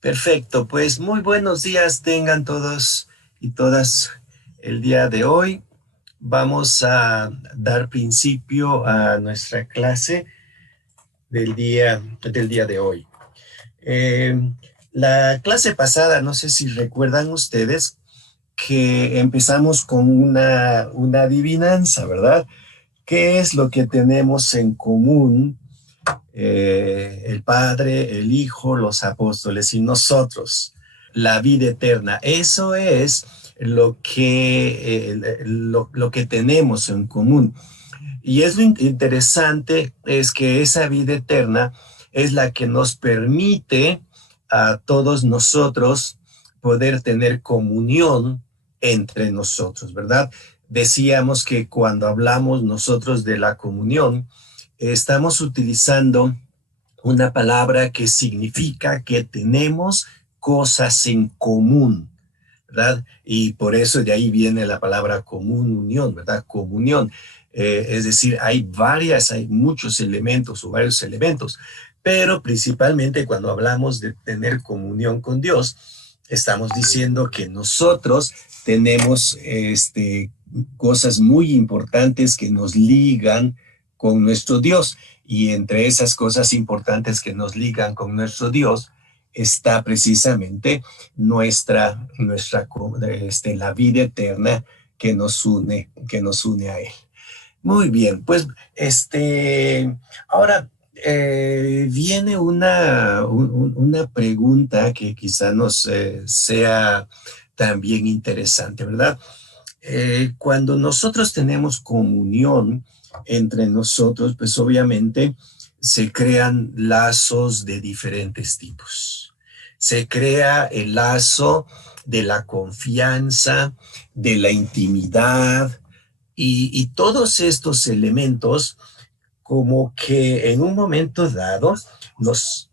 Perfecto, pues muy buenos días tengan todos y todas el día de hoy. Vamos a dar principio a nuestra clase del día de hoy. Eh, la clase pasada, no sé si recuerdan ustedes que empezamos con una adivinanza, ¿verdad? ¿Qué es lo que tenemos en común el Padre, el Hijo, los apóstoles y nosotros? La vida eterna. Eso es lo que tenemos en común. Y es lo interesante es que esa vida eterna es la que nos permite a todos nosotros poder tener comunión entre nosotros, ¿verdad? Decíamos que cuando hablamos nosotros de la comunión, estamos utilizando una palabra que significa que tenemos cosas en común, ¿verdad? Y por eso de ahí viene la palabra común, unión, ¿verdad? Comunión. Es decir, hay muchos elementos o varios elementos, pero principalmente cuando hablamos de tener comunión con Dios, estamos diciendo que nosotros tenemos cosas muy importantes que nos ligan con nuestro Dios. Y entre esas cosas importantes que nos ligan con nuestro Dios está precisamente la vida eterna que nos une a Él. Muy bien, pues ahora viene una pregunta que quizá nos sea también interesante, ¿verdad? Cuando nosotros tenemos comunión entre nosotros, pues obviamente se crean lazos de diferentes tipos. Se crea el lazo de la confianza, de la intimidad y todos estos elementos como que en un momento dado nos,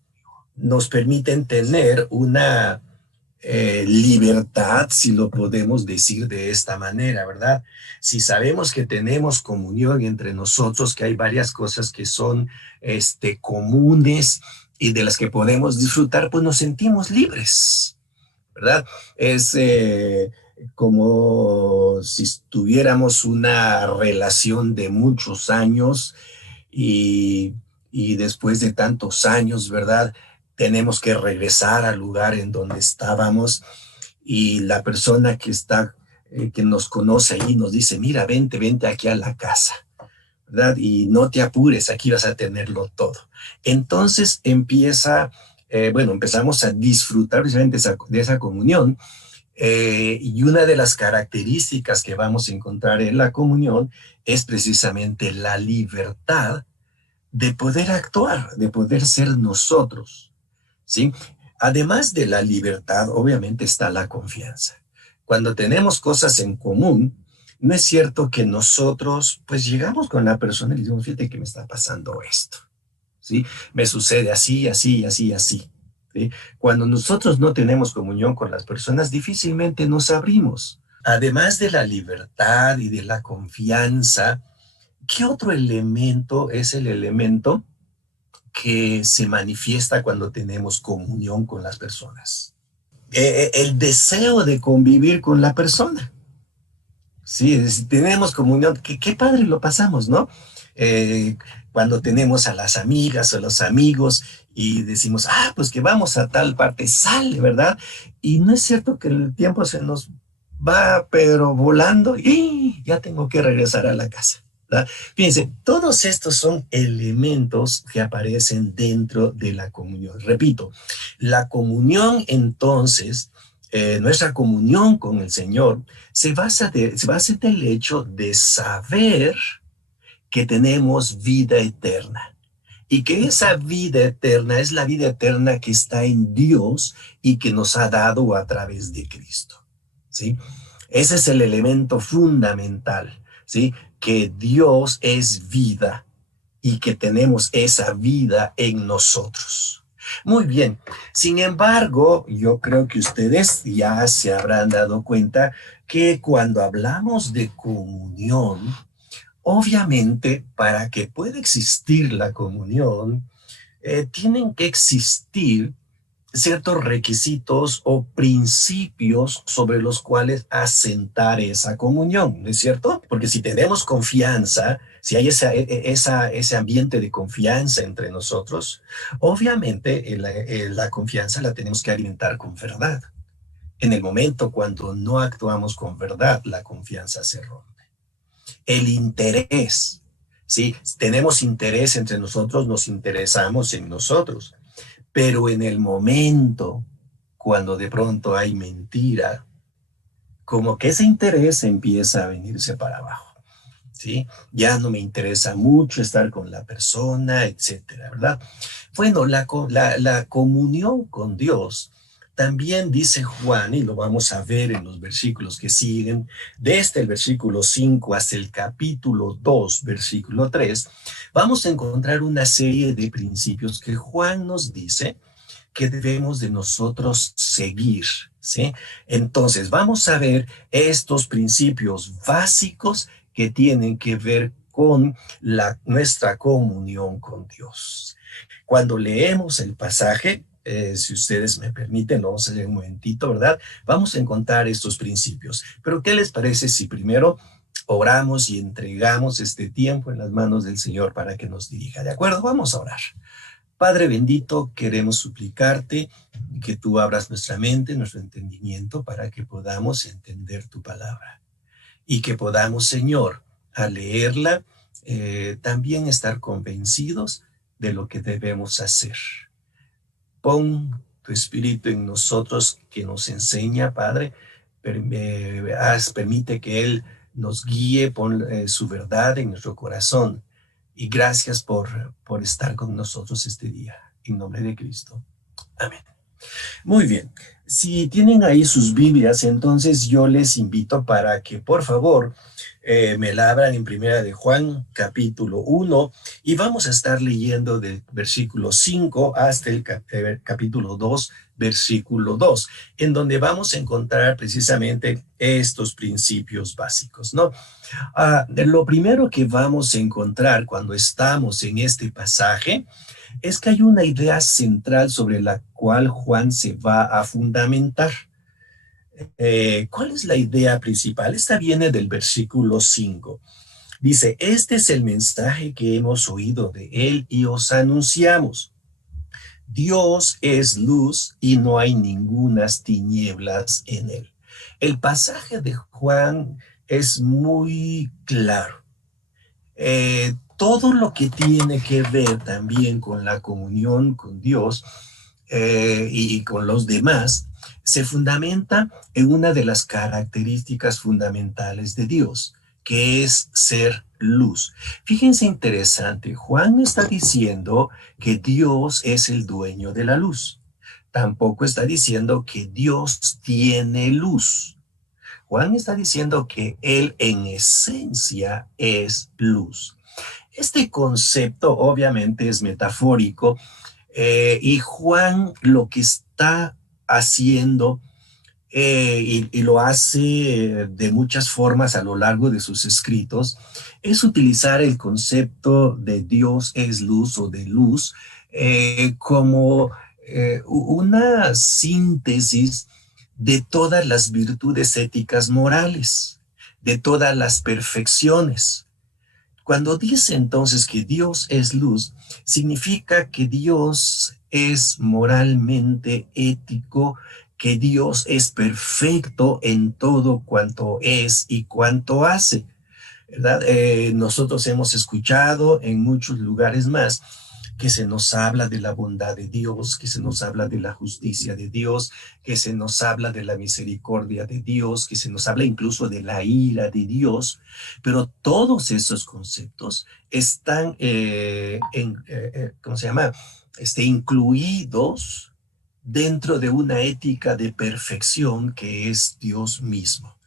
nos permiten tener una libertad, si lo podemos decir de esta manera, ¿verdad? Si sabemos que tenemos comunión entre nosotros, que hay varias cosas que son comunes y de las que podemos disfrutar, pues nos sentimos libres, ¿verdad? Es como si tuviéramos una relación de muchos años y, y después de tantos años, ¿verdad? Tenemos que regresar al lugar en donde estábamos y la persona que nos conoce ahí nos dice, mira, vente aquí a la casa, ¿verdad? Y no te apures, aquí vas a tenerlo todo. Entonces empezamos a disfrutar precisamente de esa comunión. Y una de las características que vamos a encontrar en la comunión es precisamente la libertad de poder actuar, de poder ser nosotros, ¿sí? Además de la libertad, obviamente está la confianza. Cuando tenemos cosas en común, no es cierto que nosotros, pues llegamos con la persona y le decimos, fíjate que me está pasando esto, ¿sí? Me sucede así, así, así, así, ¿sí? Cuando nosotros no tenemos comunión con las personas, difícilmente nos abrimos. Además de la libertad y de la confianza, ¿qué otro elemento es el elemento que se manifiesta cuando tenemos comunión con las personas? El deseo de convivir con la persona. Sí, si tenemos comunión, qué padre lo pasamos, ¿no? Eh, Cuando tenemos a las amigas o los amigos y decimos, pues que vamos a tal parte, sale, ¿verdad? Y no es cierto que el tiempo se nos va, pero volando y ya tengo que regresar a la casa, ¿verdad? Fíjense, todos estos son elementos que aparecen dentro de la comunión. Repito, la comunión entonces, nuestra comunión con el Señor, se basa en el hecho de saber que tenemos vida eterna y que esa vida eterna es la vida eterna que está en Dios y que nos ha dado a través de Cristo, ¿sí? Ese es el elemento fundamental, ¿sí? Que Dios es vida y que tenemos esa vida en nosotros. Muy bien, sin embargo, yo creo que ustedes ya se habrán dado cuenta que cuando hablamos de comunión, obviamente para que pueda existir la comunión, tienen que existir ciertos requisitos o principios sobre los cuales asentar esa comunión, ¿no es cierto? Porque si tenemos confianza, si hay ese ambiente de confianza entre nosotros, obviamente la confianza la tenemos que alimentar con verdad. En el momento cuando no actuamos con verdad, la confianza se rompe. El interés, ¿sí? Tenemos interés entre nosotros, nos interesamos en nosotros. Pero en el momento, cuando de pronto hay mentira, como que ese interés empieza a venirse para abajo, ¿sí? Ya no me interesa mucho estar con la persona, etcétera, ¿verdad? Bueno, la comunión con Dios también dice Juan, y lo vamos a ver en los versículos que siguen, desde el versículo 5 hasta el capítulo 2, versículo 3, vamos a encontrar una serie de principios que Juan nos dice que debemos de nosotros seguir, ¿sí? Entonces, vamos a ver estos principios básicos que tienen que ver con nuestra comunión con Dios. Cuando leemos el pasaje, si ustedes me permiten, lo vamos a leer un momentito, ¿verdad? Vamos a encontrar estos principios. Pero, ¿qué les parece si primero oramos y entregamos este tiempo en las manos del Señor para que nos dirija? ¿De acuerdo? Vamos a orar. Padre bendito, queremos suplicarte que tú abras nuestra mente, nuestro entendimiento, para que podamos entender tu palabra y que podamos, Señor, al leerla, también estar convencidos de lo que debemos hacer. Pon tu espíritu en nosotros que nos enseña, Padre. Permite que Él nos guíe, pon su verdad en nuestro corazón. Y gracias por estar con nosotros este día. En nombre de Cristo. Amén. Muy bien. Si tienen ahí sus Biblias, entonces yo les invito para que por favor me la abran en Primera de Juan, capítulo 1, y vamos a estar leyendo del versículo 5 hasta el capítulo 2, versículo 2, en donde vamos a encontrar precisamente estos principios básicos, ¿no? Lo primero que vamos a encontrar cuando estamos en este pasaje es que hay una idea central sobre la cual Juan se va a fundamentar. ¿Cuál es la idea principal? Esta viene del versículo 5. Dice, este es el mensaje que hemos oído de él y os anunciamos. Dios es luz y no hay ningunas tinieblas en él. El pasaje de Juan es muy claro. Todo lo que tiene que ver también con la comunión con Dios y con los demás se fundamenta en una de las características fundamentales de Dios, que es ser luz. Fíjense interesante, Juan está diciendo que Dios es el dueño de la luz. Tampoco está diciendo que Dios tiene luz. Juan está diciendo que Él en esencia es luz. Este concepto obviamente es metafórico y Juan lo que está haciendo y lo hace de muchas formas a lo largo de sus escritos es utilizar el concepto de Dios es luz o de luz como una síntesis de todas las virtudes éticas morales, de todas las perfecciones. Cuando dice entonces que Dios es luz, significa que Dios es moralmente ético, que Dios es perfecto en todo cuanto es y cuanto hace, ¿verdad? Nosotros hemos escuchado en muchos lugares más que se nos habla de la bondad de Dios, que se nos habla de la justicia de Dios, que se nos habla de la misericordia de Dios, que se nos habla incluso de la ira de Dios, pero todos esos conceptos están, ¿cómo se llama? Incluidos dentro de una ética de perfección que es Dios mismo.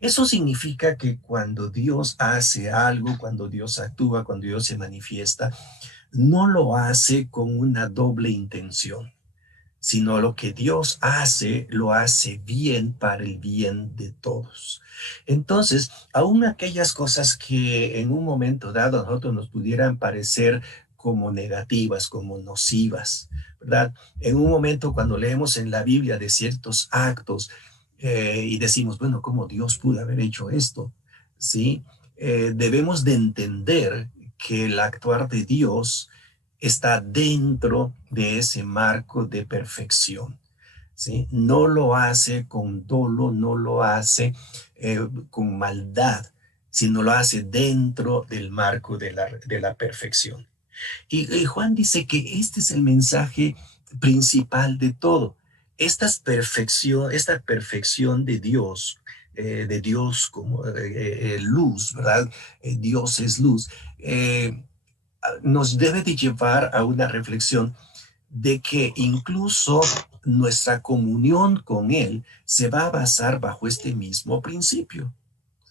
Eso significa que cuando Dios hace algo, cuando Dios actúa, cuando Dios se manifiesta, no lo hace con una doble intención, sino lo que Dios hace, lo hace bien para el bien de todos. Entonces, aún aquellas cosas que en un momento dado a nosotros nos pudieran parecer como negativas, como nocivas, ¿verdad? En un momento cuando leemos en la Biblia de ciertos actos y decimos, bueno, ¿cómo Dios pudo haber hecho esto? ¿Sí? Debemos de entender que el actuar de Dios está dentro de ese marco de perfección. ¿Sí? No lo hace con dolo, no lo hace con maldad, sino lo hace dentro del marco de la perfección. Y Juan dice que este es el mensaje principal de todo. Esta perfección de Dios como luz, ¿verdad? Dios es luz, nos debe de llevar a una reflexión de que incluso nuestra comunión con Él se va a basar bajo este mismo principio.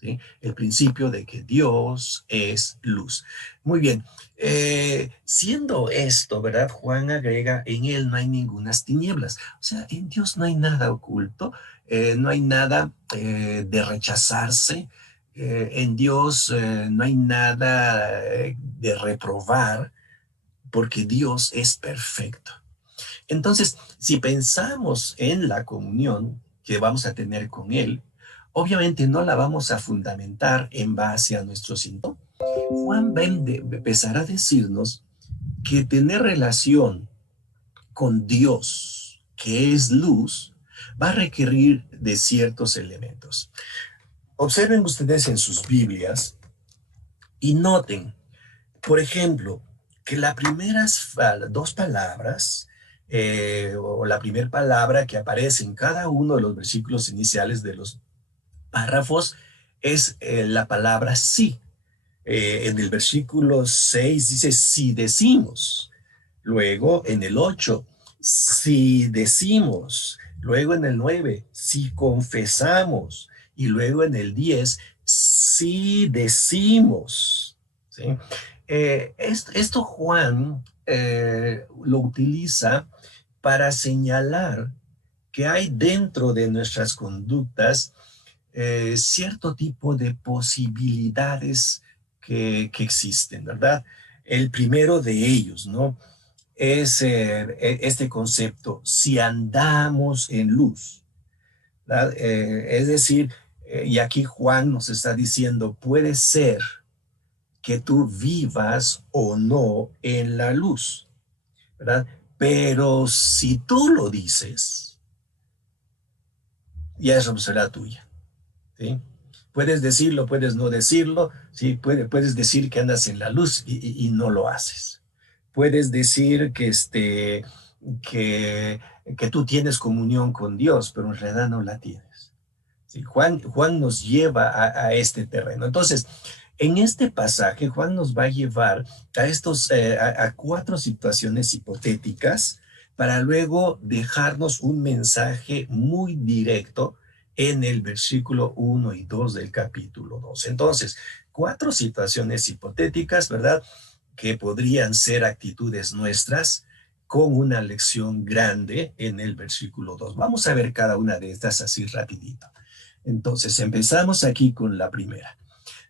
¿Sí? El principio de que Dios es luz. Muy bien, siendo esto, ¿verdad? Juan agrega, en Él no hay ningunas tinieblas. O sea, en Dios no hay nada oculto, no hay nada de rechazarse, en Dios no hay nada de reprobar, porque Dios es perfecto. Entonces, si pensamos en la comunión que vamos a tener con Él, obviamente no la vamos a fundamentar en base a nuestro síntoma. Juan va a empezar a decirnos que tener relación con Dios, que es luz, va a requerir de ciertos elementos. Observen ustedes en sus Biblias y noten, por ejemplo, que las primeras dos palabras, o la primera palabra que aparece en cada uno de los versículos iniciales de los párrafos, es la palabra sí. En el versículo 6 dice, si decimos. Luego en el 8, si decimos. Luego en el 9, si confesamos. Y luego en el 10, si decimos. ¿Sí? Esto Juan lo utiliza para señalar que hay dentro de nuestras conductas cierto tipo de posibilidades que existen, ¿verdad? El primero de ellos, ¿no? Es este concepto, si andamos en luz, ¿verdad? Es decir, y aquí Juan nos está diciendo, puede ser que tú vivas o no en la luz, ¿verdad? Pero si tú lo dices, ya eso será tuya, ¿sí? Puedes decirlo, puedes no decirlo, ¿sí? Puedes decir que andas en la luz y no lo haces. Puedes decir que, que tú tienes comunión con Dios, pero en realidad no la tienes. ¿Sí? Juan nos lleva a este terreno. Entonces, en este pasaje, Juan nos va a llevar a cuatro situaciones hipotéticas para luego dejarnos un mensaje muy directo en el versículo 1 y 2 del capítulo 2. Entonces, cuatro situaciones hipotéticas, ¿verdad? Que podrían ser actitudes nuestras con una lección grande en el versículo 2. Vamos a ver cada una de estas así rapidito. Entonces, empezamos aquí con la primera.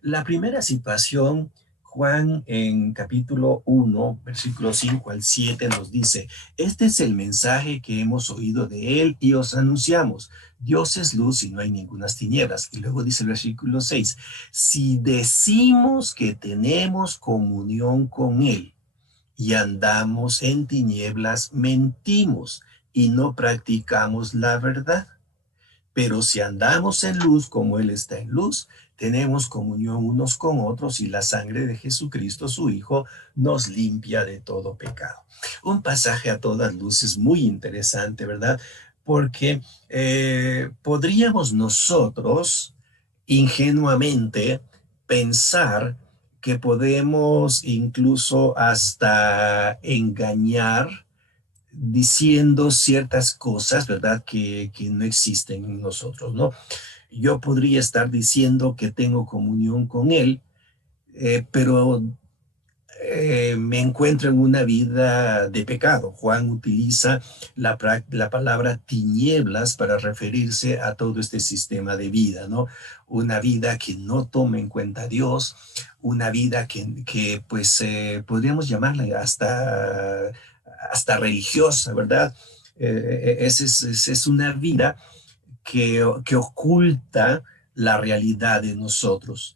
La primera situación, Juan en capítulo 1, versículo 5 al 7 nos dice, este es el mensaje que hemos oído de él y os anunciamos. Dios es luz y no hay ninguna tinieblas. Y luego dice el versículo 6, si decimos que tenemos comunión con él y andamos en tinieblas, mentimos y no practicamos la verdad. Pero si andamos en luz como Él está en luz, tenemos comunión unos con otros y la sangre de Jesucristo, su Hijo, nos limpia de todo pecado. Un pasaje a todas luces muy interesante, ¿verdad? Porque podríamos nosotros ingenuamente pensar que podemos incluso hasta engañar diciendo ciertas cosas, ¿verdad? Que no existen en nosotros, ¿no? Yo podría estar diciendo que tengo comunión con Él, pero me encuentro en una vida de pecado. Juan utiliza la palabra tinieblas para referirse a todo este sistema de vida, ¿no? Una vida que no toma en cuenta a Dios, una vida que pues podríamos llamarla hasta religiosa, ¿verdad? Es una vida que oculta la realidad de nosotros.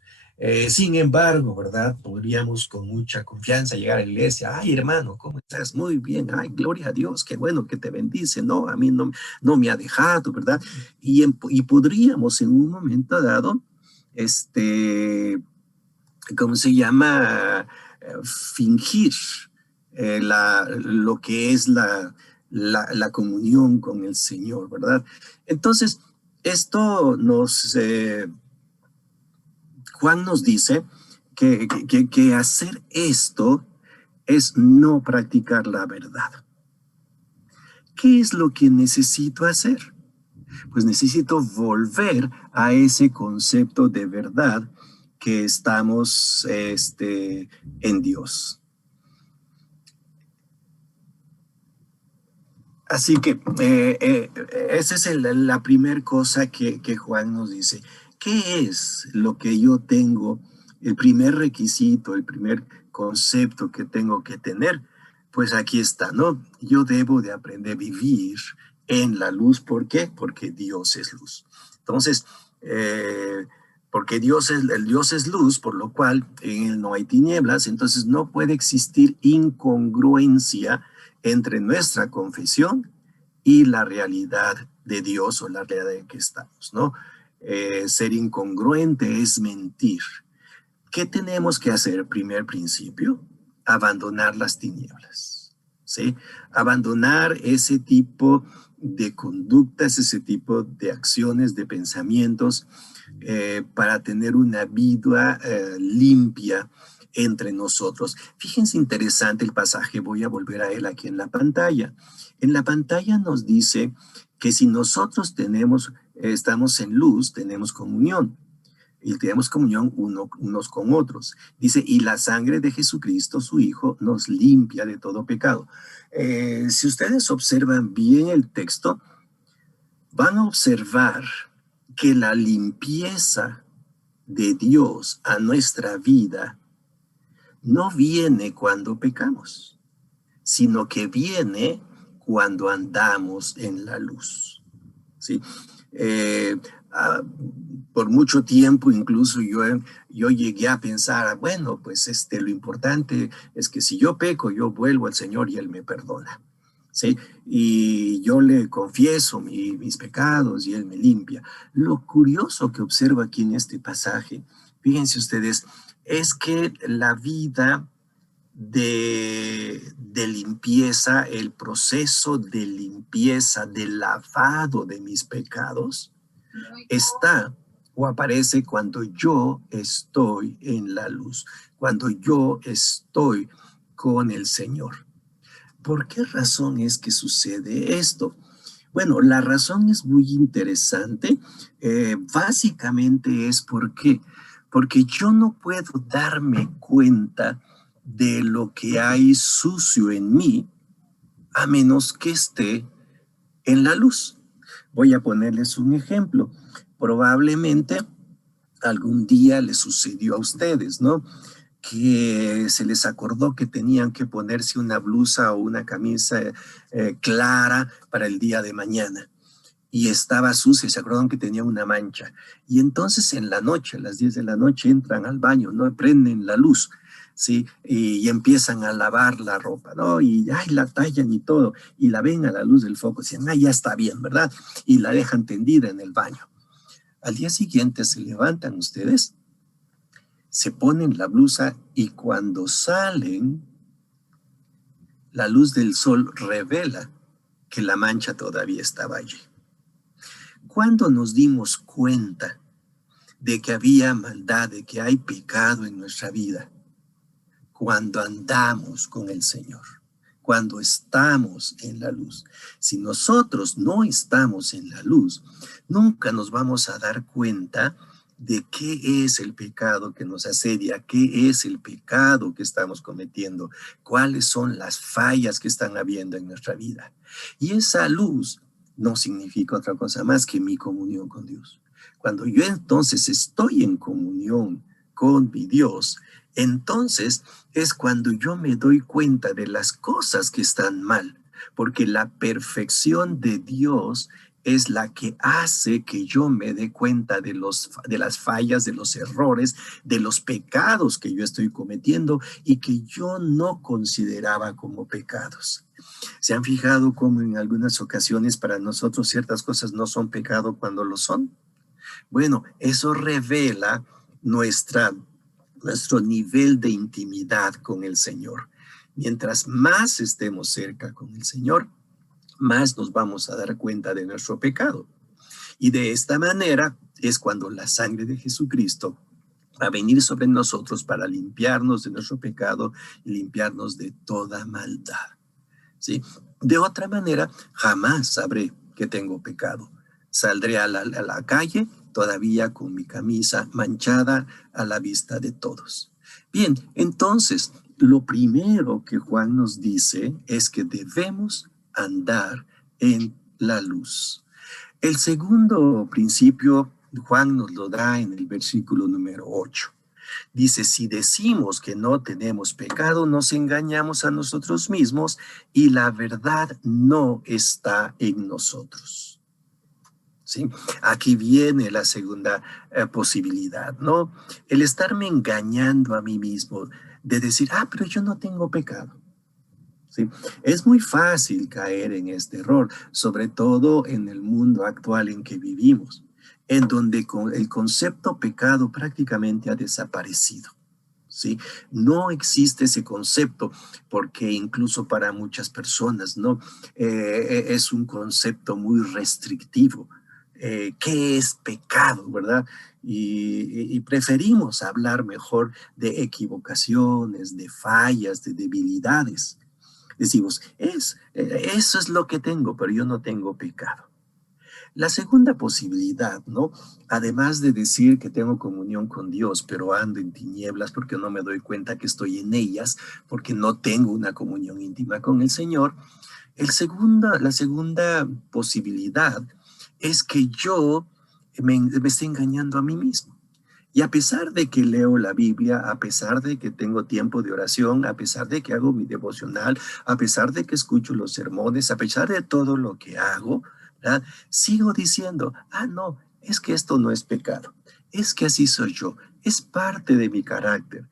Sin embargo, ¿verdad? Podríamos con mucha confianza llegar a la iglesia. Ay, hermano, ¿cómo estás? Muy bien. Ay, gloria a Dios. Qué bueno que te bendice. No, a mí no me ha dejado, ¿verdad? Y podríamos en un momento dado, ¿cómo se llama? Fingir lo que es la comunión con el Señor, ¿verdad? Entonces, esto Juan nos dice que hacer esto es no practicar la verdad. ¿Qué es lo que necesito hacer? Pues necesito volver a ese concepto de verdad que estamos en Dios. Así que esa es la primera cosa que Juan nos dice. ¿Qué es lo que yo tengo? El primer requisito, el primer concepto que tengo que tener, pues aquí está, ¿no? Yo debo de aprender a vivir en la luz. ¿Por qué? Porque Dios es luz. Entonces, porque el Dios es luz, por lo cual en él no hay tinieblas, entonces no puede existir incongruencia entre nuestra confesión y la realidad de Dios o la realidad en que estamos, ¿no? Ser incongruente es mentir. ¿Qué tenemos que hacer? Primer principio, abandonar las tinieblas, ¿sí? Abandonar ese tipo de conductas, ese tipo de acciones, de pensamientos, para tener una vida limpia entre nosotros. Fíjense, interesante el pasaje, voy a volver a él aquí en la pantalla. En la pantalla nos dice que si nosotros estamos en luz, tenemos comunión. Y tenemos comunión unos con otros. Dice, y la sangre de Jesucristo, su Hijo, nos limpia de todo pecado. Si ustedes observan bien el texto, van a observar que la limpieza de Dios a nuestra vida no viene cuando pecamos, sino que viene cuando andamos en la luz. ¿Sí? Por mucho tiempo incluso yo llegué a pensar, bueno, pues lo importante es que si yo peco, yo vuelvo al Señor y Él me perdona. ¿Sí? Y yo le confieso mis pecados y Él me limpia. Lo curioso que observo aquí en este pasaje, fíjense ustedes, es que la vida de limpieza, el proceso de limpieza, de lavado de mis pecados, está o aparece cuando yo estoy en la luz, cuando yo estoy con el Señor. ¿Por qué razón es que sucede esto? Bueno, la razón es muy interesante. Básicamente es porque yo no puedo darme cuenta de lo que hay sucio en mí a menos que esté en la luz. Voy a ponerles un ejemplo. Probablemente algún día les sucedió a ustedes, ¿no? Que se les acordó que tenían que ponerse una blusa o una camisa clara para el día de mañana. Y estaba sucia, se acordaron que tenía una mancha. Y entonces en la noche, a las 10 de la noche, entran al baño, ¿no? Prenden la luz, ¿sí? Y empiezan a lavar la ropa, ¿no? Y ay, la tallan y todo. Y la ven a la luz del foco, dicen, ah, ya está bien, ¿verdad? Y la dejan tendida en el baño. Al día siguiente se levantan ustedes, se ponen la blusa y cuando salen, la luz del sol revela que la mancha todavía estaba allí. ¿Cuándo nos dimos cuenta de que había maldad, de que hay pecado en nuestra vida? Cuando andamos con el Señor, cuando estamos en la luz. Si nosotros no estamos en la luz, nunca nos vamos a dar cuenta de qué es el pecado que nos asedia, qué es el pecado que estamos cometiendo, cuáles son las fallas que están habiendo en nuestra vida. Y esa luz no significa otra cosa más que mi comunión con Dios. Cuando yo entonces estoy en comunión con mi Dios, entonces es cuando yo me doy cuenta de las cosas que están mal, porque la perfección de Dios es la que hace que yo me dé cuenta de las fallas, de los errores, de los pecados que yo estoy cometiendo y que yo no consideraba como pecados. ¿Se han fijado cómo en algunas ocasiones para nosotros ciertas cosas no son pecado cuando lo son? Bueno, eso revela nuestro nivel de intimidad con el Señor. Mientras más estemos cerca con el Señor, más nos vamos a dar cuenta de nuestro pecado. Y de esta manera es cuando la sangre de Jesucristo va a venir sobre nosotros para limpiarnos de nuestro pecado y limpiarnos de toda maldad. ¿Sí? De otra manera, jamás sabré que tengo pecado. Saldré a la calle todavía con mi camisa manchada a la vista de todos. Bien, entonces, lo primero que Juan nos dice es que debemos andar en la luz. El segundo principio, Juan nos lo da en el versículo número 8. Dice, si decimos que no tenemos pecado, nos engañamos a nosotros mismos y la verdad no está en nosotros. ¿Sí? Aquí viene la segunda posibilidad, ¿no? El estarme engañando a mí mismo, de decir, pero yo no tengo pecado. ¿Sí? Es muy fácil caer en este error, sobre todo en el mundo actual en que vivimos, en donde el concepto pecado prácticamente ha desaparecido. ¿Sí? No existe ese concepto porque incluso para muchas personas, ¿no? Es un concepto muy restrictivo. ¿Qué es pecado, verdad? Y preferimos hablar mejor de equivocaciones, de fallas, de debilidades. Decimos, eso es lo que tengo, pero yo no tengo pecado. La segunda posibilidad, ¿no? Además de decir que tengo comunión con Dios, pero ando en tinieblas porque no me doy cuenta que estoy en ellas, porque no tengo una comunión íntima con el Señor, la segunda posibilidad es que yo me esté engañando a mí mismo. Y a pesar de que leo la Biblia, a pesar de que tengo tiempo de oración, a pesar de que hago mi devocional, a pesar de que escucho los sermones, a pesar de todo lo que hago, ¿verdad? Sigo diciendo, no, es que esto no es pecado, es que así soy yo, es parte de mi carácter.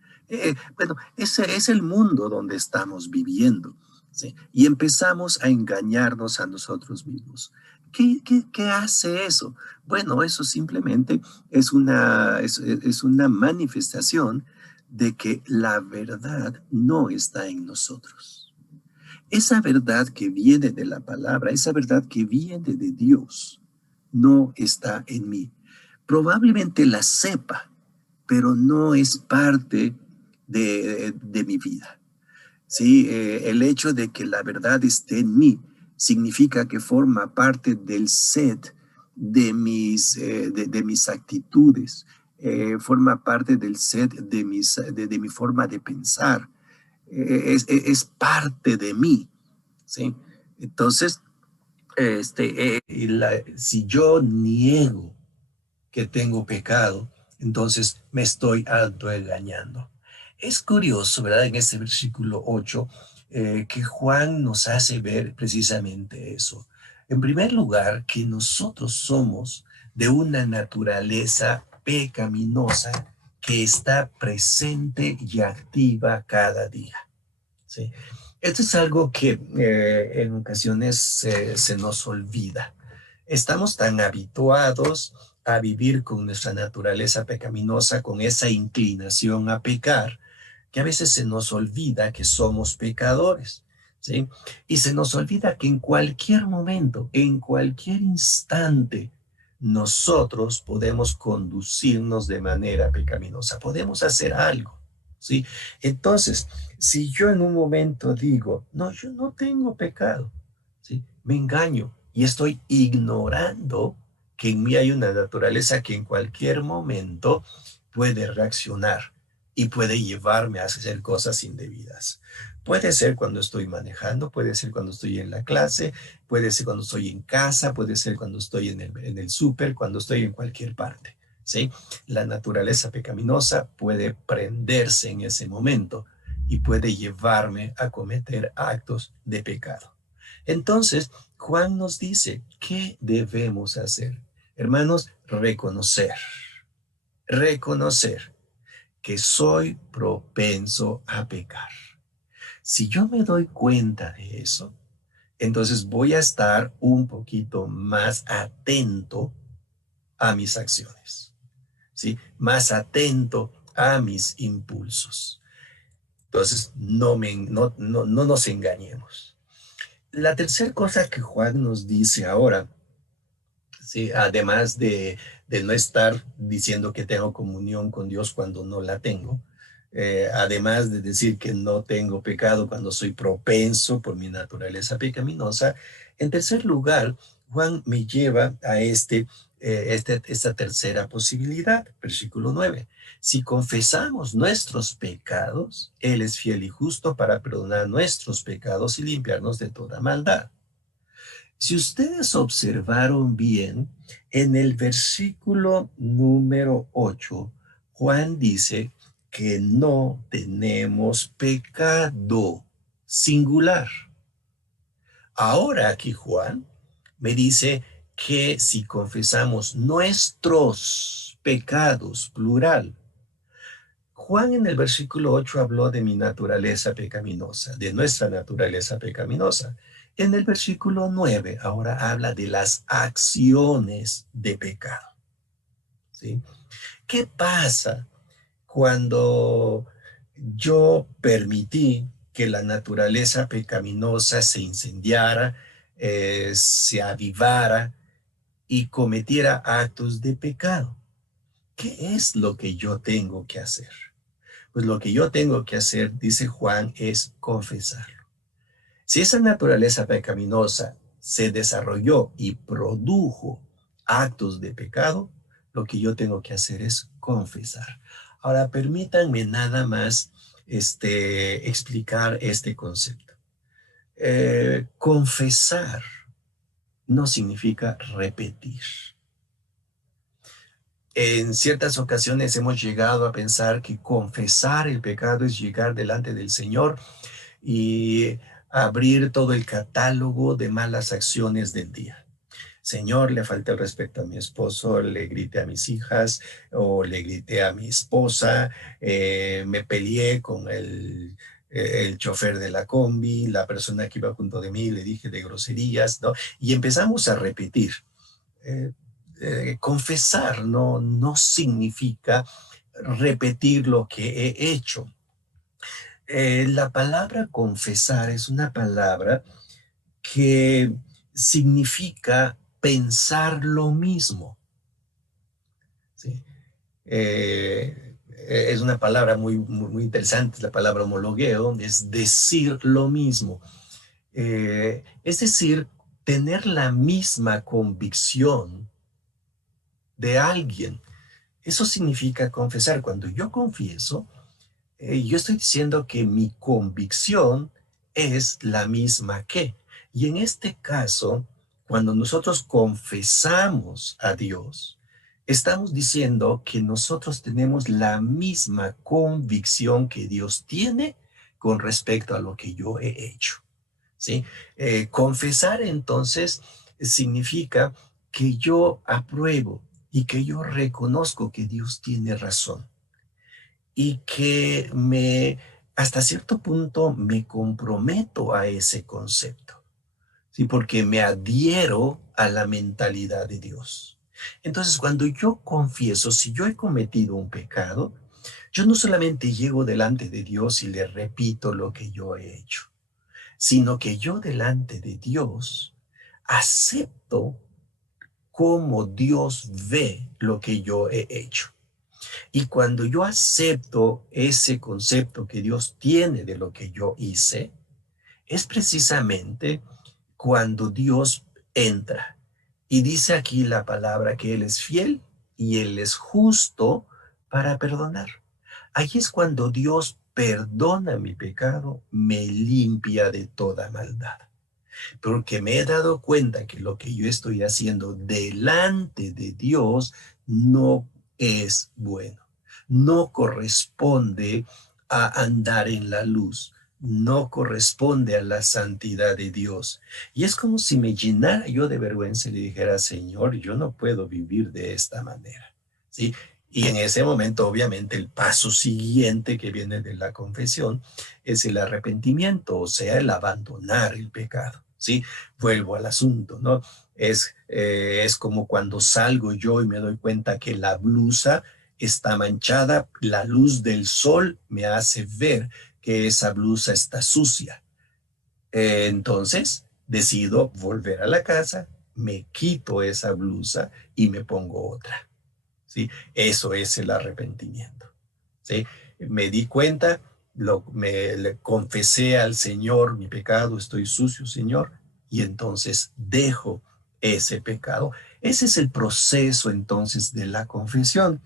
Bueno, ese es el mundo donde estamos viviendo, ¿sí? Y empezamos a engañarnos a nosotros mismos. ¿Qué hace eso? Bueno, eso simplemente es una manifestación de que la verdad no está en nosotros. Esa verdad que viene de la palabra, esa verdad que viene de Dios, no está en mí. Probablemente la sepa, pero no es parte de mi vida. ¿Sí? El hecho de que la verdad esté en mí significa que forma parte del set de mis actitudes, forma parte del set de mi forma de pensar, es parte de mí, ¿sí? Entonces, si yo niego que tengo pecado, entonces me estoy autoengañando. Es curioso, ¿verdad? En este versículo 8, que Juan nos hace ver precisamente eso. En primer lugar, que nosotros somos de una naturaleza pecaminosa que está presente y activa cada día. ¿Sí? Esto es algo que en ocasiones se nos olvida. Estamos tan habituados a vivir con nuestra naturaleza pecaminosa, con esa inclinación a pecar, que a veces se nos olvida que somos pecadores, ¿sí? Y se nos olvida que en cualquier momento, en cualquier instante, nosotros podemos conducirnos de manera pecaminosa, podemos hacer algo, ¿sí? Entonces, si yo en un momento digo, no, yo no tengo pecado, ¿sí? Me engaño y estoy ignorando que en mí hay una naturaleza que en cualquier momento puede reaccionar y puede llevarme a hacer cosas indebidas. Puede ser cuando estoy manejando, puede ser cuando estoy en la clase, puede ser cuando estoy en casa, puede ser cuando estoy en el súper, cuando estoy en cualquier parte, ¿sí? La naturaleza pecaminosa puede prenderse en ese momento y puede llevarme a cometer actos de pecado. Entonces, Juan nos dice, ¿qué debemos hacer? Hermanos, reconocer que soy propenso a pecar. Si yo me doy cuenta de eso, entonces voy a estar un poquito más atento a mis acciones, ¿sí? Más atento a mis impulsos. Entonces, no nos engañemos. La tercera cosa que Juan nos dice ahora, ¿sí? Además de no estar diciendo que tengo comunión con Dios cuando no la tengo, además de decir que no tengo pecado cuando soy propenso por mi naturaleza pecaminosa, en tercer lugar, Juan me lleva a esta tercera posibilidad, versículo 9. Si confesamos nuestros pecados, Él es fiel y justo para perdonar nuestros pecados y limpiarnos de toda maldad. Si ustedes observaron bien, en el versículo número 8, Juan dice que no tenemos pecado singular. Ahora aquí Juan me dice que si confesamos nuestros pecados, plural. Juan en el versículo 8 habló de mi naturaleza pecaminosa, de nuestra naturaleza pecaminosa. En el versículo 9 ahora habla de las acciones de pecado, ¿sí? ¿Qué pasa cuando yo permití que la naturaleza pecaminosa se incendiara, se avivara y cometiera actos de pecado? ¿Qué es lo que yo tengo que hacer? Pues lo que yo tengo que hacer, dice Juan, es confesarlo. Si esa naturaleza pecaminosa se desarrolló y produjo actos de pecado, lo que yo tengo que hacer es confesar. Ahora, permítanme nada más explicar este concepto. Confesar no significa repetir. En ciertas ocasiones hemos llegado a pensar que confesar el pecado es llegar delante del Señor y abrir todo el catálogo de malas acciones del día. Señor, le falté el respeto a mi esposo, le grité a mis hijas o le grité a mi esposa, me peleé con el chofer de la combi, la persona que iba junto de mí, le dije de groserías, ¿no? Y empezamos a repetir. Eh, Confesar no significa repetir lo que he hecho. La palabra confesar es una palabra que significa pensar lo mismo, ¿sí? Es una palabra muy interesante, es la palabra homologueo, es decir lo mismo. Es decir, tener la misma convicción de alguien. Eso significa confesar. Cuando yo confieso, yo estoy diciendo que mi convicción es la misma que. Y en este caso, cuando nosotros confesamos a Dios, estamos diciendo que nosotros tenemos la misma convicción que Dios tiene con respecto a lo que yo he hecho. ¿Sí? Confesar entonces significa que yo apruebo y que yo reconozco que Dios tiene razón y que hasta cierto punto me comprometo a ese concepto, ¿sí? Porque me adhiero a la mentalidad de Dios. Entonces, cuando yo confieso, si yo he cometido un pecado, yo no solamente llego delante de Dios y le repito lo que yo he hecho, sino que yo delante de Dios acepto cómo Dios ve lo que yo he hecho. Y cuando yo acepto ese concepto que Dios tiene de lo que yo hice, es precisamente cuando Dios entra Y dice aquí la palabra que Él es fiel y Él es justo para perdonar. Ahí es cuando Dios perdona mi pecado, me limpia de toda maldad. Porque me he dado cuenta que lo que yo estoy haciendo delante de Dios no es bueno, no corresponde a andar en la luz, no corresponde a la santidad de Dios. Y es como si me llenara yo de vergüenza y le dijera, Señor, yo no puedo vivir de esta manera, ¿sí? Y en ese momento, obviamente, el paso siguiente que viene de la confesión es el arrepentimiento, o sea, el abandonar el pecado, ¿sí? Vuelvo al asunto, ¿no? Es como cuando salgo yo y me doy cuenta que la blusa está manchada, la luz del sol me hace ver que esa blusa está sucia. Entonces, decido volver a la casa, me quito esa blusa y me pongo otra, ¿sí? Eso es el arrepentimiento, ¿sí? Me di cuenta, le confesé al Señor mi pecado, estoy sucio, Señor, y entonces dejo ese pecado. Ese es el proceso entonces de la confesión.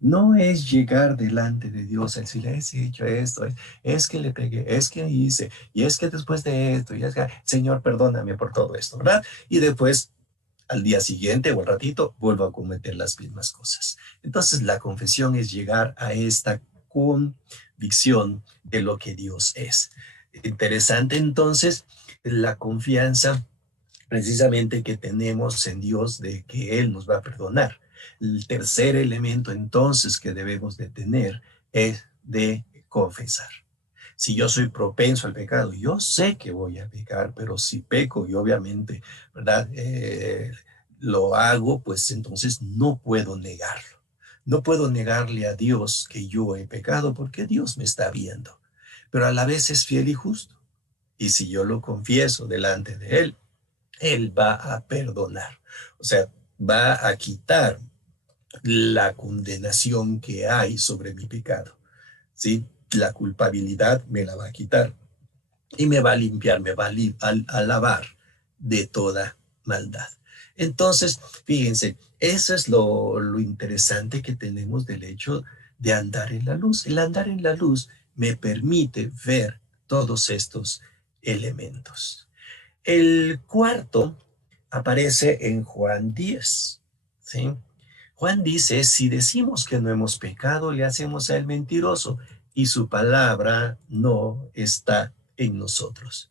No es llegar delante de Dios a decirle, he hecho esto, es que le pegué, es que hice, y es que después de esto, y es que, Señor, perdóname por todo esto, ¿verdad? Y después al día siguiente o al ratito vuelvo a cometer las mismas cosas. Entonces la confesión es llegar a esta convicción de lo que Dios es. Interesante entonces la confianza precisamente que tenemos en Dios de que Él nos va a perdonar. El tercer elemento entonces que debemos de tener es de confesar. Si yo soy propenso al pecado, yo sé que voy a pecar, pero si peco y obviamente, ¿verdad? Lo hago, pues entonces no puedo negarlo. No puedo negarle a Dios que yo he pecado porque Dios me está viendo, pero a la vez es fiel y justo. Y si yo lo confieso delante de Él, Él va a perdonar. O sea, va a quitar la condenación que hay sobre mi pecado. ¿Sí? La culpabilidad me la va a quitar y me va a limpiar, me va a lavar de toda maldad. Entonces, fíjense, eso es lo interesante que tenemos del hecho de andar en la luz. El andar en la luz me permite ver todos estos elementos. El cuarto aparece en Juan 10, ¿sí? Juan dice, si decimos que no hemos pecado, le hacemos a él mentiroso y su palabra no está en nosotros.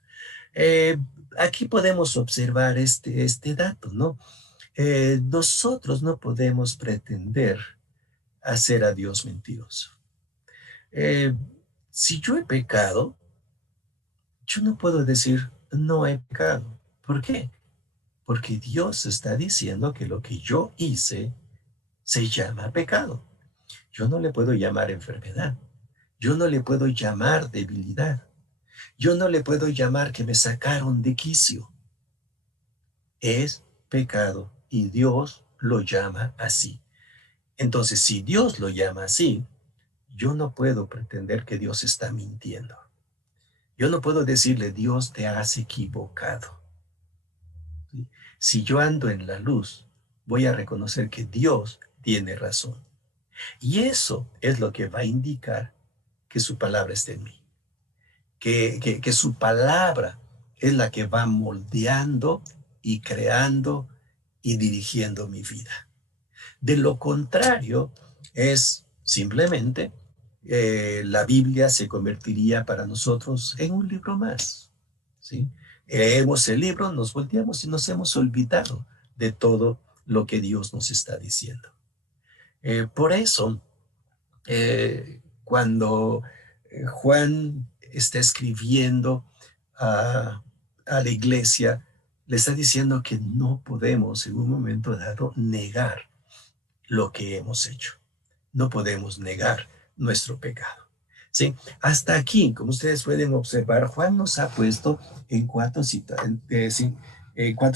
Eh, Aquí podemos observar este dato, ¿no? Nosotros no podemos pretender hacer a Dios mentiroso. Eh, si yo he pecado, yo no puedo decir no he pecado. ¿Por qué? Porque Dios está diciendo que lo que yo hice se llama pecado. Yo no le puedo llamar enfermedad. Yo no le puedo llamar debilidad. Yo no le puedo llamar que me sacaron de quicio. Es pecado y Dios lo llama así. Entonces, si Dios lo llama así, yo no puedo pretender que Dios está mintiendo. Yo no puedo decirle, Dios, te has equivocado. ¿Sí? Si yo ando en la luz, voy a reconocer que Dios tiene razón. Y eso es lo que va a indicar que su palabra está en mí. Que su palabra es la que va moldeando y creando y dirigiendo mi vida. De lo contrario, es simplemente la Biblia se convertiría para nosotros en un libro más, ¿sí? Leemos el libro, nos volteamos y nos hemos olvidado de todo lo que Dios nos está diciendo. Por eso, cuando Juan está escribiendo a la iglesia, le está diciendo que no podemos en un momento dado negar lo que hemos hecho. No podemos negar nuestro pecado. ¿Sí? Hasta aquí, como ustedes pueden observar, Juan nos ha puesto en cuatro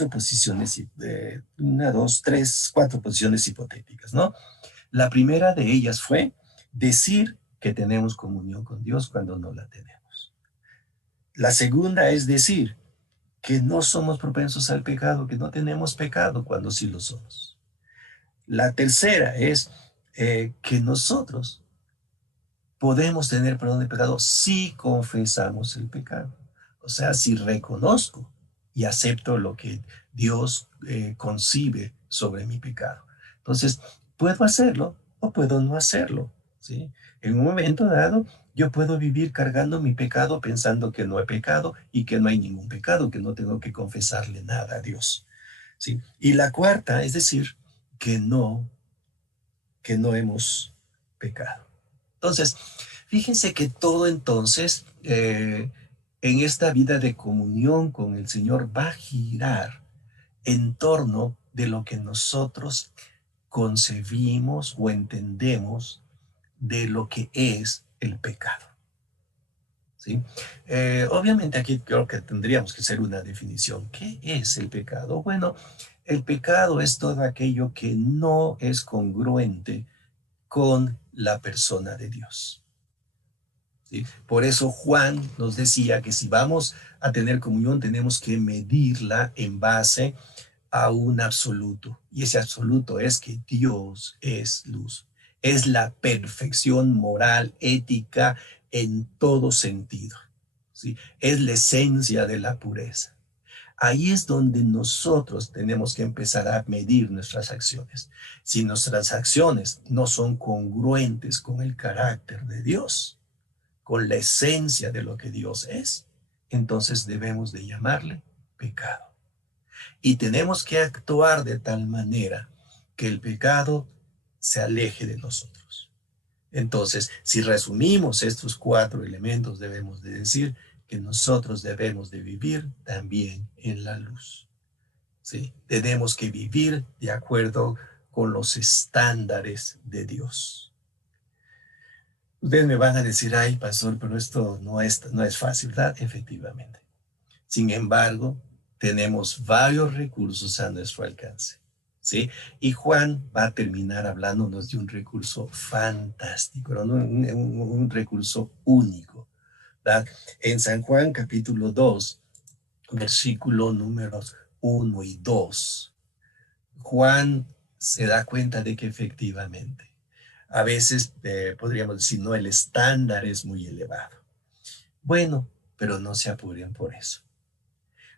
posiciones, una, dos, tres, cuatro posiciones hipotéticas, ¿no? La primera de ellas fue decir que tenemos comunión con Dios cuando no la tenemos. La segunda es decir que no somos propensos al pecado, que no tenemos pecado cuando sí lo somos. La tercera es que nosotros podemos tener perdón de pecado si confesamos el pecado. O sea, si reconozco y acepto lo que Dios concibe sobre mi pecado. Entonces, puedo hacerlo o puedo no hacerlo, ¿sí? En un momento dado, yo puedo vivir cargando mi pecado pensando que no he pecado y que no hay ningún pecado, que no tengo que confesarle nada a Dios, ¿sí? Y la cuarta, es decir, que no hemos pecado. Entonces, fíjense que todo entonces en esta vida de comunión con el Señor va a girar en torno de lo que nosotros concebimos o entendemos de lo que es el pecado. ¿Sí? Obviamente aquí creo que tendríamos que hacer una definición. ¿Qué es el pecado? Bueno, el pecado es todo aquello que no es congruente con la persona de Dios. ¿Sí? Por eso Juan nos decía que si vamos a tener comunión tenemos que medirla en base a un absoluto. Y ese absoluto es que Dios es luz. Es la perfección moral, ética, en todo sentido. ¿Sí? Es la esencia de la pureza. Ahí es donde nosotros tenemos que empezar a medir nuestras acciones. Si nuestras acciones no son congruentes con el carácter de Dios, con la esencia de lo que Dios es, entonces debemos de llamarle pecado. Y tenemos que actuar de tal manera que el pecado se aleje de nosotros. Entonces, si resumimos estos cuatro elementos, debemos de decir que nosotros debemos de vivir también en la luz. ¿Sí? Tenemos que vivir de acuerdo con los estándares de Dios. Ustedes me van a decir, ay, pastor, pero esto no es fácil, ¿verdad? Efectivamente. Sin embargo, tenemos varios recursos a nuestro alcance, ¿sí? Y Juan va a terminar hablándonos de un recurso fantástico, ¿no? Un recurso único, ¿verdad? En San Juan capítulo 2, versículo números 1 y 2, Juan se da cuenta de que efectivamente, a veces podríamos decir, no, el estándar es muy elevado. Bueno, pero no se apuren por eso.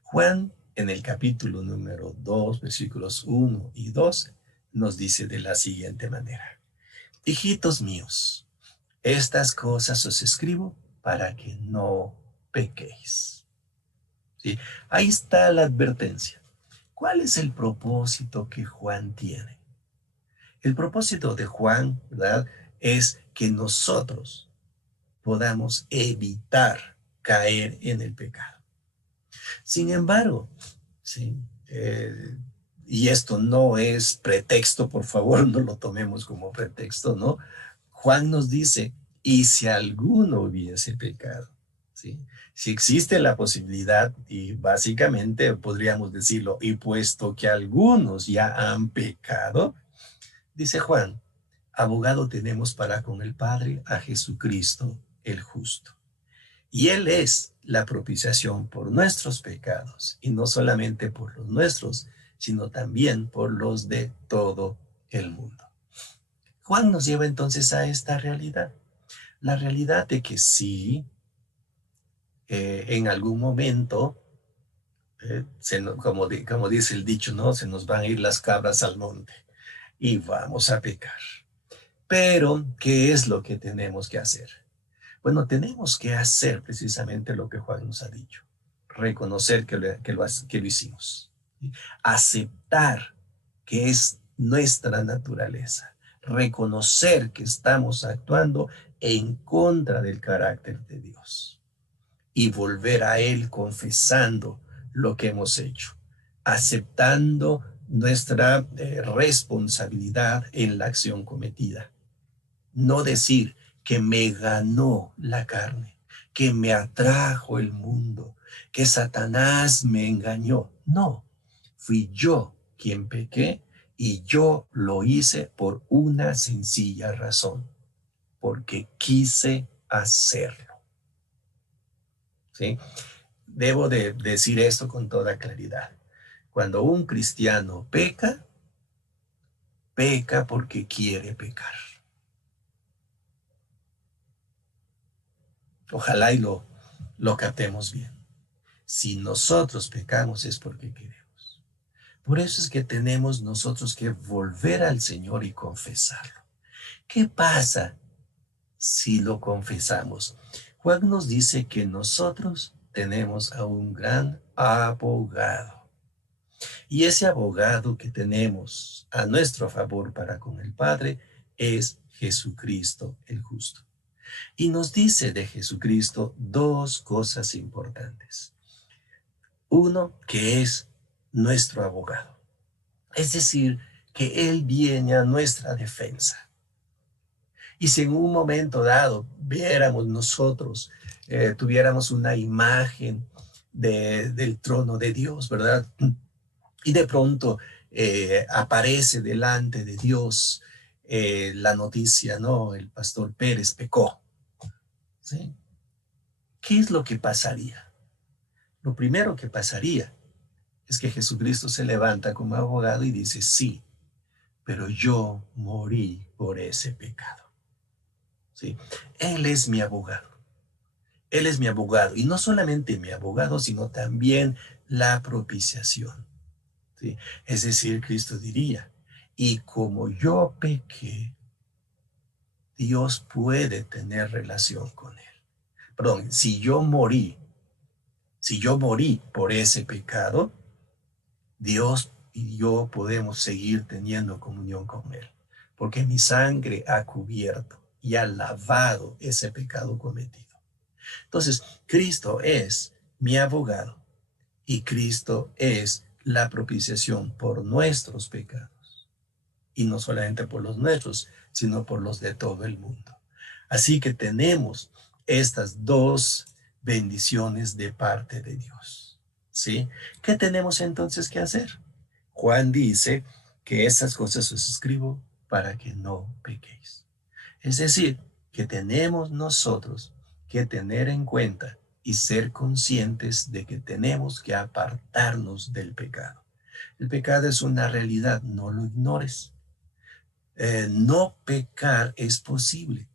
Juan, en el capítulo número 2, versículos 1 y 2, nos dice de la siguiente manera: hijitos míos, estas cosas os escribo para que no pequéis. ¿Sí? Ahí está la advertencia. ¿Cuál es el propósito que Juan tiene? El propósito de Juan, ¿verdad?, es que nosotros podamos evitar caer en el pecado. Sin embargo, ¿sí? Y esto no es pretexto, por favor, no lo tomemos como pretexto, ¿no? Juan nos dice, y si alguno hubiese pecado, ¿sí? Si existe la posibilidad, y básicamente podríamos decirlo, y puesto que algunos ya han pecado, dice Juan, abogado tenemos para con el Padre a Jesucristo el justo. Y Él es la propiciación por nuestros pecados, y no solamente por los nuestros, sino también por los de todo el mundo. Juan nos lleva entonces a esta realidad, la realidad de que sí, en algún momento, como dice el dicho, ¿no? Se nos van a ir las cabras al monte y vamos a pecar. Pero, ¿qué es lo que tenemos que hacer? Bueno, tenemos que hacer precisamente lo que Juan nos ha dicho. Reconocer que lo hicimos. ¿Sí? Aceptar que es nuestra naturaleza. Reconocer que estamos actuando en contra del carácter de Dios. Y volver a Él confesando lo que hemos hecho. Aceptando nuestra responsabilidad en la acción cometida. No decir que me ganó la carne, que me atrajo el mundo, que Satanás me engañó. No, fui yo quien pequé y yo lo hice por una sencilla razón, porque quise hacerlo. ¿Sí? debo de decir esto con toda claridad. Cuando un cristiano peca, peca porque quiere pecar. Ojalá y lo captemos bien. Si nosotros pecamos es porque queremos. Por eso es que tenemos nosotros que volver al Señor y confesarlo. ¿Qué pasa si lo confesamos? Juan nos dice que nosotros tenemos a un gran abogado. Y ese abogado que tenemos a nuestro favor para con el Padre es Jesucristo el justo. Y nos dice de Jesucristo dos cosas importantes. Uno, que es nuestro abogado. Es decir, que Él viene a nuestra defensa. Y si en un momento dado viéramos nosotros, tuviéramos una imagen del trono de Dios, ¿verdad? Y de pronto aparece delante de Dios la noticia, ¿no? El pastor Pérez pecó, ¿sí? ¿Qué es lo que pasaría? Lo primero que pasaría es que Jesucristo se levanta como abogado y dice, sí, pero yo morí por ese pecado, ¿sí? Él es mi abogado. Él es mi abogado. Y no solamente mi abogado, sino también la propiciación, ¿sí? Es decir, Cristo diría, y como yo pequé, Dios puede tener relación con él. Perdón, si yo morí por ese pecado, Dios y yo podemos seguir teniendo comunión con él, porque mi sangre ha cubierto y ha lavado ese pecado cometido. Entonces, Cristo es mi abogado y Cristo es la propiciación por nuestros pecados. Y no solamente por los nuestros, sino por los de todo el mundo. Así que tenemos estas dos bendiciones de parte de Dios, ¿sí? ¿Qué tenemos entonces que hacer? Juan dice que esas cosas os escribo para que no pequéis. Es decir, que tenemos nosotros que tener en cuenta y ser conscientes de que tenemos que apartarnos del pecado. El pecado es una realidad, no lo ignores. No pecar es posible,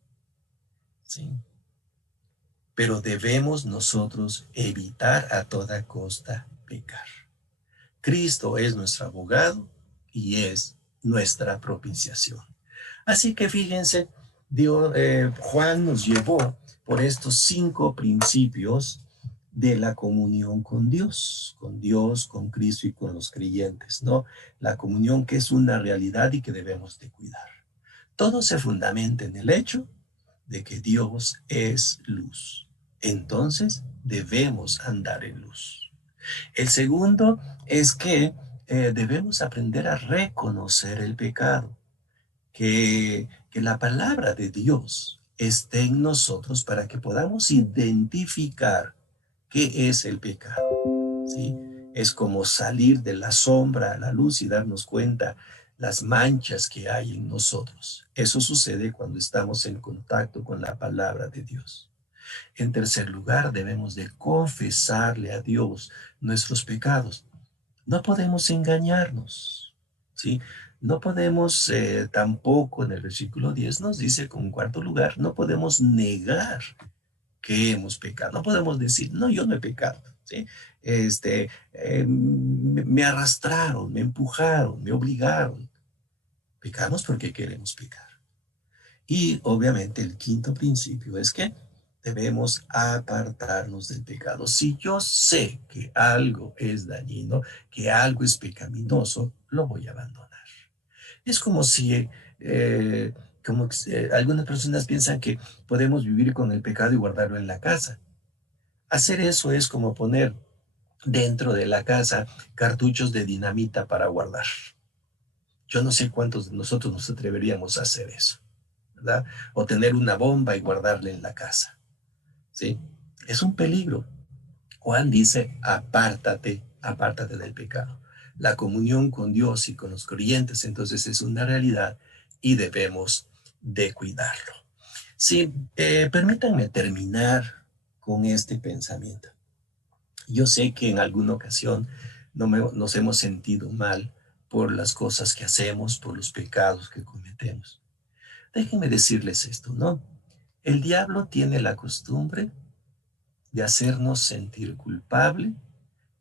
¿sí? Pero debemos nosotros evitar a toda costa pecar. Cristo es nuestro abogado y es nuestra propiciación. Así que fíjense, Juan nos llevó por estos 5 principios de la comunión con Dios, con Cristo y con los creyentes, ¿no? La comunión que es una realidad y que debemos de cuidar. Todo se fundamenta en el hecho de que Dios es luz. Entonces debemos andar en luz. El segundo es que debemos aprender a reconocer el pecado, que la palabra de Dios esté en nosotros para que podamos identificar qué es el pecado, ¿sí? Es como salir de la sombra a la luz y darnos cuenta las manchas que hay en nosotros. Eso sucede cuando estamos en contacto con la palabra de Dios. En tercer lugar, debemos de confesarle a Dios nuestros pecados. No podemos engañarnos, ¿sí? No podemos tampoco, en el versículo 10 nos dice, con cuarto lugar, no podemos negar que hemos pecado. No podemos decir, no, yo no he pecado, ¿sí? Me arrastraron, me empujaron, me obligaron. Pecamos porque queremos pecar. Y obviamente el quinto principio es que debemos apartarnos del pecado. Si yo sé que algo es dañino, que algo es pecaminoso, lo voy a abandonar. Es como si, algunas personas piensan que podemos vivir con el pecado y guardarlo en la casa. Hacer eso es como poner dentro de la casa cartuchos de dinamita para guardar. Yo no sé cuántos de nosotros nos atreveríamos a hacer eso, ¿verdad? O tener una bomba y guardarla en la casa, ¿sí? Es un peligro. Juan dice, apártate, apártate del pecado. La comunión con Dios y con los creyentes entonces es una realidad y debemos de cuidarlo. Sí, permítanme terminar con este pensamiento. Yo sé que en alguna ocasión nos hemos sentido mal por las cosas que hacemos, por los pecados que cometemos. Déjenme decirles esto, ¿no? El diablo tiene la costumbre de hacernos sentir culpable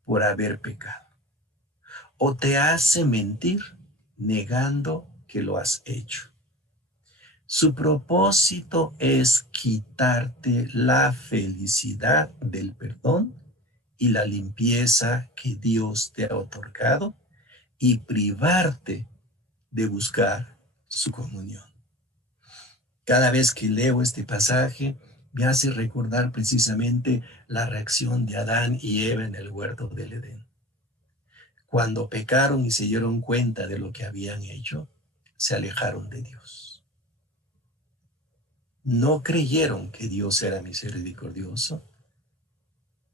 por haber pecado. O te hace mentir negando que lo has hecho. Su propósito es quitarte la felicidad del perdón y la limpieza que Dios te ha otorgado y privarte de buscar su comunión. Cada vez que leo este pasaje, me hace recordar precisamente la reacción de Adán y Eva en el huerto del Edén. Cuando pecaron y se dieron cuenta de lo que habían hecho, se alejaron de Dios. No creyeron que Dios era misericordioso.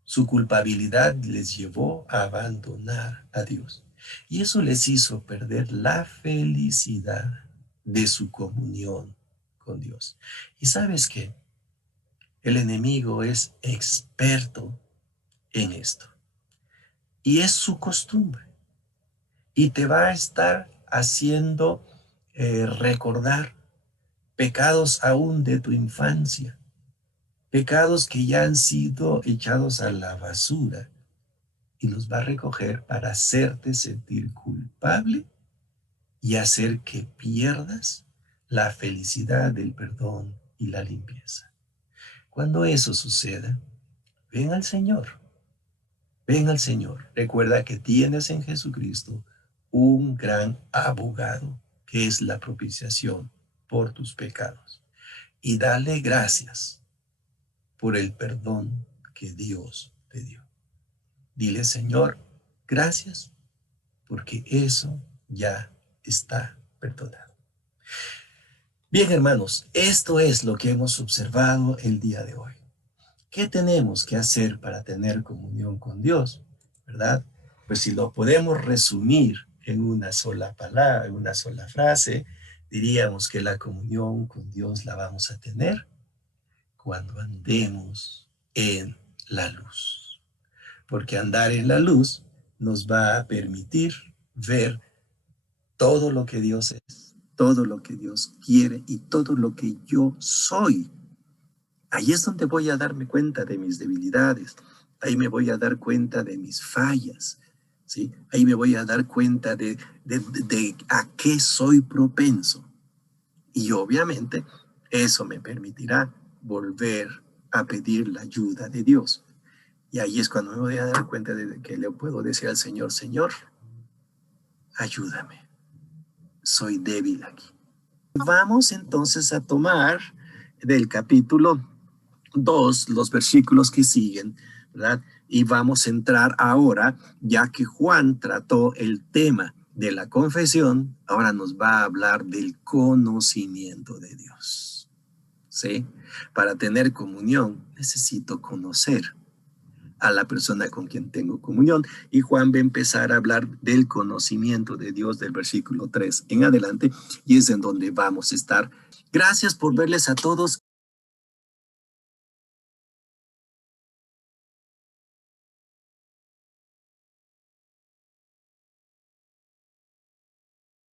Su culpabilidad les llevó a abandonar a Dios. Y eso les hizo perder la felicidad de su comunión con Dios. ¿Y sabes qué? El enemigo es experto en esto. Y es su costumbre. Y te va a estar haciendo recordar pecados aún de tu infancia. Pecados que ya han sido echados a la basura. Y los va a recoger para hacerte sentir culpable y hacer que pierdas la felicidad del perdón y la limpieza. Cuando eso suceda, ven al Señor. Ven al Señor. Recuerda que tienes en Jesucristo un gran abogado, que es la propiciación por tus pecados. Y dale gracias por el perdón que Dios te dio. Dile, Señor, gracias, porque eso ya está perdonado. Bien, hermanos, esto es lo que hemos observado el día de hoy. ¿Qué tenemos que hacer para tener comunión con Dios? ¿Verdad? Pues si lo podemos resumir en una sola palabra, en una sola frase, diríamos que la comunión con Dios la vamos a tener cuando andemos en la luz. Porque andar en la luz nos va a permitir ver todo lo que Dios es, todo lo que Dios quiere y todo lo que yo soy. Ahí es donde voy a darme cuenta de mis debilidades, ahí me voy a dar cuenta de mis fallas, ¿sí? Ahí me voy a dar cuenta de a qué soy propenso. Y obviamente eso me permitirá volver a pedir la ayuda de Dios. Y ahí es cuando me voy a dar cuenta de que le puedo decir al Señor, Señor, ayúdame, soy débil aquí. Vamos entonces a tomar del capítulo 2 los versículos que siguen, ¿verdad? Y vamos a entrar ahora, ya que Juan trató el tema de la confesión, ahora nos va a hablar del conocimiento de Dios, ¿sí? Para tener comunión necesito conocer a la persona con quien tengo comunión. Y Juan va a empezar a hablar del conocimiento de Dios del versículo 3 en adelante, y es en donde vamos a estar. Gracias por verles a todos.